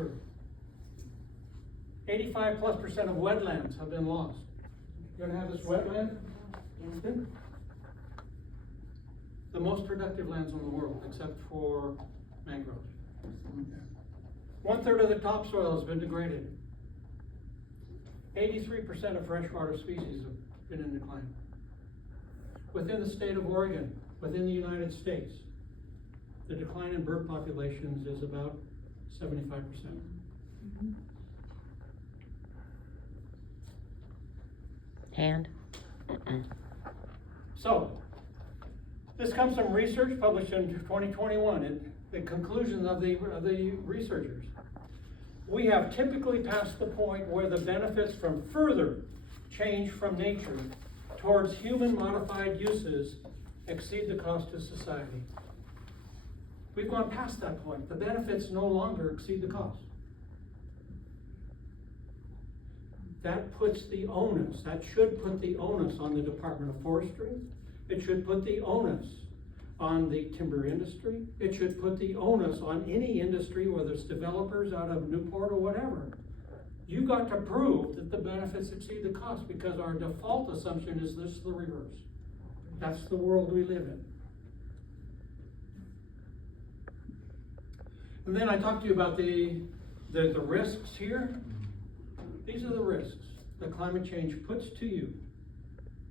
third. 85+% of wetlands have been lost. You're gonna have this wetland? Yeah. The most productive lands in the world, except for mangroves. 1/3 of the topsoil has been degraded. 83% of freshwater species have been in decline. Within the state of Oregon, within the United States, the decline in bird populations is about 75%. Hand. So, this comes from research published in 2021, the conclusions of the researchers. We have typically passed the point where the benefits from further change from nature towards human modified uses exceed the cost to society. We've gone past that point. The benefits no longer exceed the cost. That puts the onus, that should put the onus on the Department of Forestry. It should put the onus on the timber industry. It should put the onus on any industry, whether it's developers out of Newport or whatever. You've got to prove that the benefits exceed the cost, because our default assumption is this is the reverse. That's the world we live in. And then I talked to you about the risks here. These are the risks that climate change puts to you,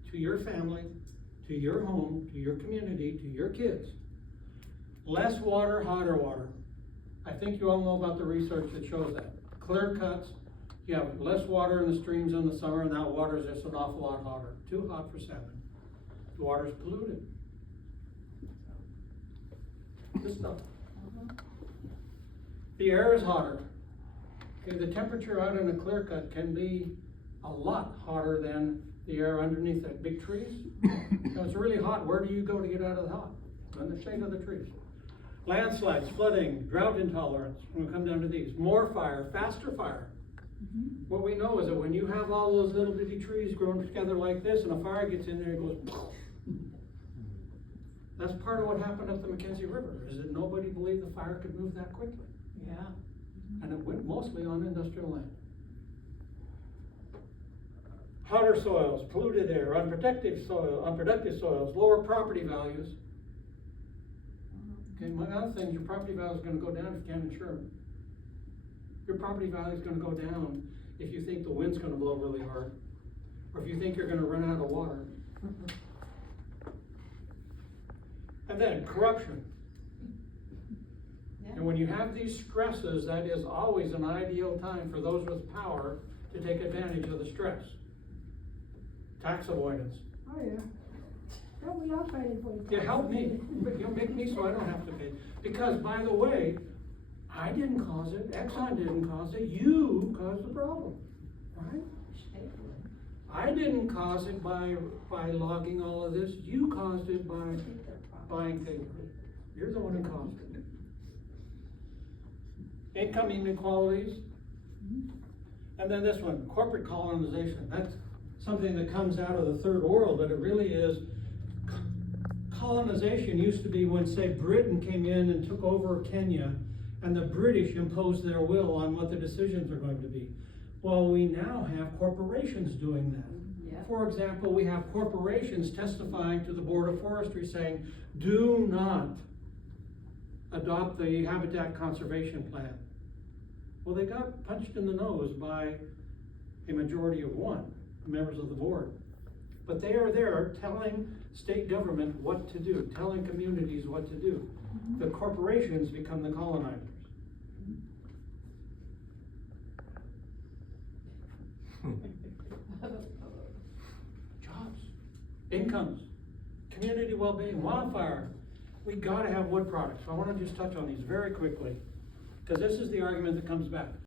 to your family, to your home, to your community, to your kids. Less water, hotter water. I think you all know about the research that shows that. Clear cuts, you have less water in the streams in the summer, and that water is just an awful lot hotter. Too hot for salmon. The water's polluted. This stuff. The air is hotter. Okay, the temperature out in a clear cut can be a lot hotter than the air underneath that big trees. So it's really hot. Where do you go to get out of the hot? In the shade of the trees. Landslides, flooding, drought intolerance. We'll come down to these. More fire, faster fire. What we know is that when you have all those little bitty trees growing together like this, and a fire gets in there, it goes. That's part of what happened up the Mackenzie River, is that nobody believed the fire could move that quickly. Yeah. And it went mostly on industrial land. Hotter soils, polluted air, unproductive soils, lower property values. Okay, among other things, your property value is going to go down if you can't insure it. Your property value is going to go down if you think the wind's going to blow really hard, or if you think you're going to run out of water. And then corruption. And when you have these stresses, that is always an ideal time for those with power to take advantage of the stress. Tax avoidance. Oh, yeah. Help me, I'll pay it for you. Yeah, help me. You'll make me so I don't have to pay. Because, by the way, I didn't cause it. Exxon didn't cause it. You caused the problem, right? I didn't cause it by logging all of this. You caused it by buying timber. You're the one who caused it. Income inequalities. And then this one, corporate colonization. That's something that comes out of the third world, but it really is. Colonization used to be when, say, Britain came in and took over Kenya, and the British imposed their will on what the decisions are going to be. Well, we now have corporations doing that. Yeah. For example, we have corporations testifying to the Board of Forestry saying, do not adopt the Habitat Conservation Plan. Well, they got punched in the nose by a majority of one, members of the board. But they are there telling state government what to do, telling communities what to do. The corporations become the colonizers. Jobs, incomes, community well-being, wildfire. We gotta have wood products. So I wanna just touch on these very quickly, because this is the argument that comes back.